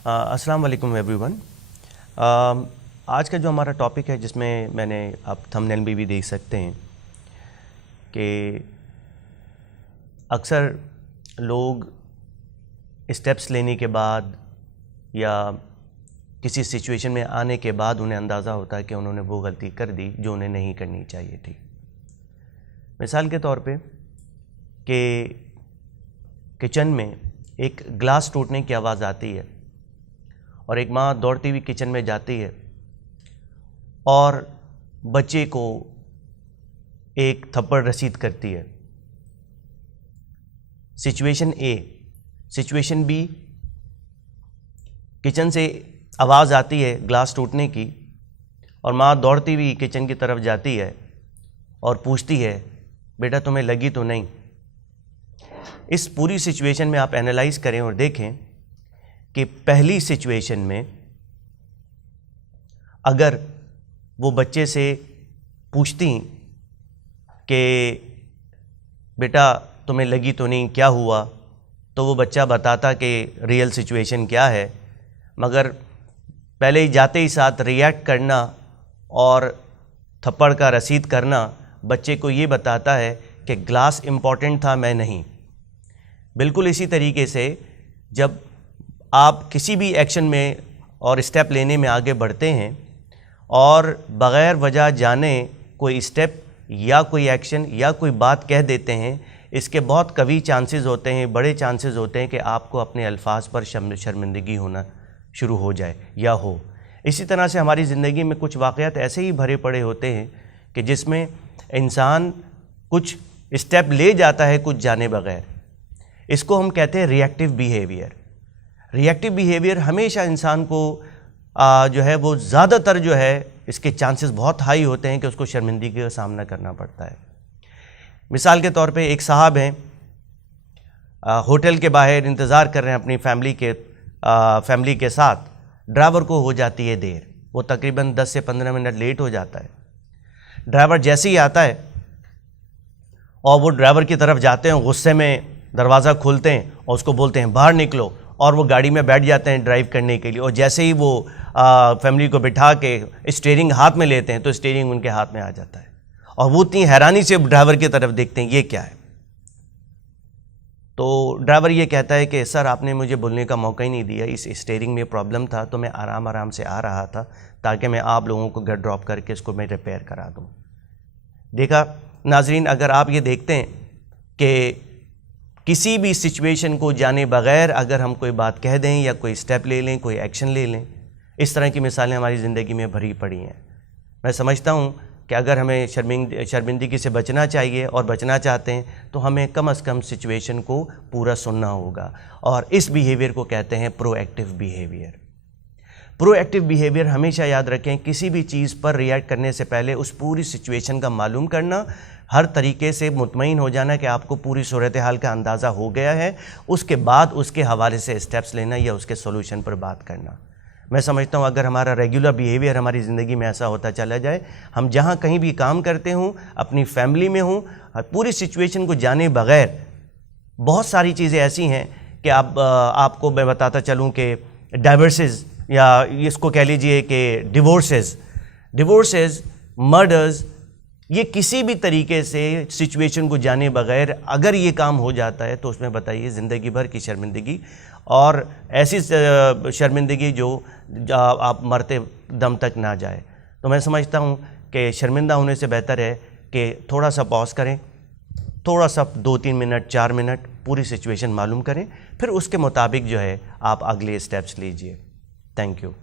अस्सलाम वालेकुम एवरीवन। आज का जो हमारा टॉपिक है, जिसमें मैंने आप थंबनेल में भी देख सकते हैं कि अक्सर लोग स्टेप्स लेने के बाद या किसी सिचुएशन में आने के बाद उन्हें अंदाज़ा होता है कि उन्होंने वो गलती कर दी जो उन्हें नहीं करनी चाहिए थी। मिसाल के तौर पे कि किचन में एक ग्लास टूटने की आवाज़ आती है और एक माँ दौड़ती हुई किचन में जाती है और बच्चे को एक थप्पड़ रसीद करती है। Situation A. Situation B, kitchen से आवाज़ आती है ग्लास टूटने की और माँ दौड़ती हुई किचन की तरफ जाती है और पूछती है, बेटा तुम्हें लगी तो नहीं। इस पूरी सिचुएशन में आप एनालाइज करें और देखें कि पहली सिचुएशन में अगर वो बच्चे से पूछती कि बेटा तुम्हें लगी तो नहीं, क्या हुआ, तो वो बच्चा बताता कि रियल सिचुएशन क्या है, मगर पहले ही जाते ही साथ रिएक्ट करना और थप्पड़ का रसीद करना बच्चे को ये बताता है कि ग्लास इम्पॉर्टेंट था, मैं नहीं। बिल्कुल इसी तरीके से जब आप किसी भी एक्शन में और स्टेप लेने में आगे बढ़ते हैं और बग़ैर वजह जाने कोई स्टेप या कोई एक्शन या कोई बात कह देते हैं, इसके बहुत कभी चांसेस होते हैं, बड़े चांसेस होते हैं कि आपको अपने अल्फाज पर शर्मिंदगी होना शुरू हो जाए या हो। इसी तरह से हमारी ज़िंदगी में कुछ वाक़यात ऐसे ही भरे पड़े होते हैं कि जिसमें इंसान कुछ स्टेप ले जाता है कुछ जाने बगैर। इसको हम कहते हैं रिएक्टिव बिहेवियर। रिएक्टिव बिहेवियर हमेशा इंसान को जो है वो ज़्यादातर जो है इसके चांसेस बहुत हाई होते हैं कि उसको शर्मिंदगी का सामना करना पड़ता है। मिसाल के तौर पे एक साहब हैं, होटल के बाहर इंतज़ार कर रहे हैं अपनी फैमिली के साथ। ड्राइवर को हो जाती है देर, वो तकरीबन 10 से 15 मिनट लेट हो जाता है। ड्राइवर जैसे ही आता है और वो ड्राइवर की तरफ जाते हैं, गुस्से में दरवाज़ा खोलते हैं और उसको बोलते हैं बाहर निकलो, और वो गाड़ी में बैठ जाते हैं ड्राइव करने के लिए। और जैसे ही वो फैमिली को बिठा के स्टीयरिंग हाथ में लेते हैं तो स्टीयरिंग उनके हाथ में आ जाता है और वो इतनी हैरानी से ड्राइवर की तरफ देखते हैं, ये क्या है। तो ड्राइवर ये कहता है कि सर आपने मुझे बोलने का मौका ही नहीं दिया, इस स्टीयरिंग में प्रॉब्लम था तो मैं आराम आराम से आ रहा था ताकि मैं आप लोगों को घर ड्रॉप करके इसको मैं रिपेयर करा दूँ। देखा नाजरीन, अगर आप ये देखते हैं कि किसी भी सिचुएशन को जाने बगैर अगर हम कोई बात कह दें या कोई स्टेप ले लें, कोई एक्शन ले लें, इस तरह की मिसालें हमारी ज़िंदगी में भरी पड़ी हैं। मैं समझता हूँ कि अगर हमें शर्मिंदगी से बचना चाहिए और बचना चाहते हैं तो हमें कम से कम सिचुएशन को पूरा सुनना होगा, और इस बिहेवियर को कहते हैं प्रोएक्टिव बिहेवियर। प्रोएक्टिव बिहेवियर हमेशा याद रखें, किसी भी चीज़ पर रिएक्ट करने से पहले उस पूरी सिचुएशन का मालूम करना, हर तरीके से मुतमईन हो जाना कि आपको पूरी सूरत हाल का अंदाज़ा हो गया है, उसके बाद उसके हवाले से स्टेप्स लेना या उसके सोल्यूशन पर बात करना। मैं समझता हूँ अगर हमारा रेगुलर बिहेवियर हमारी ज़िंदगी में ऐसा होता चला जाए, हम जहाँ कहीं भी काम करते हों, अपनी फैमिली में हों, पूरी सिचुएशन को जाने बग़ैर बहुत सारी चीज़ें ऐसी हैं कि आपको मैं बताता चलूँ कि डाइवर्सेस, या इसको कह लीजिए कि डिवोर्सेस, मर्डर्स, ये किसी भी तरीके से सिचुएशन को जाने बगैर अगर ये काम हो जाता है तो उसमें बताइए ज़िंदगी भर की शर्मिंदगी, और ऐसी शर्मिंदगी जो आप मरते दम तक ना जाए। तो मैं समझता हूँ कि शर्मिंदा होने से बेहतर है कि थोड़ा सा पॉज करें, थोड़ा सा 2-3 मिनट 4 मिनट पूरी सिचुएशन मालूम करें, फिर उसके मुताबिक जो है आप अगले स्टेप्स लीजिए। Thank you.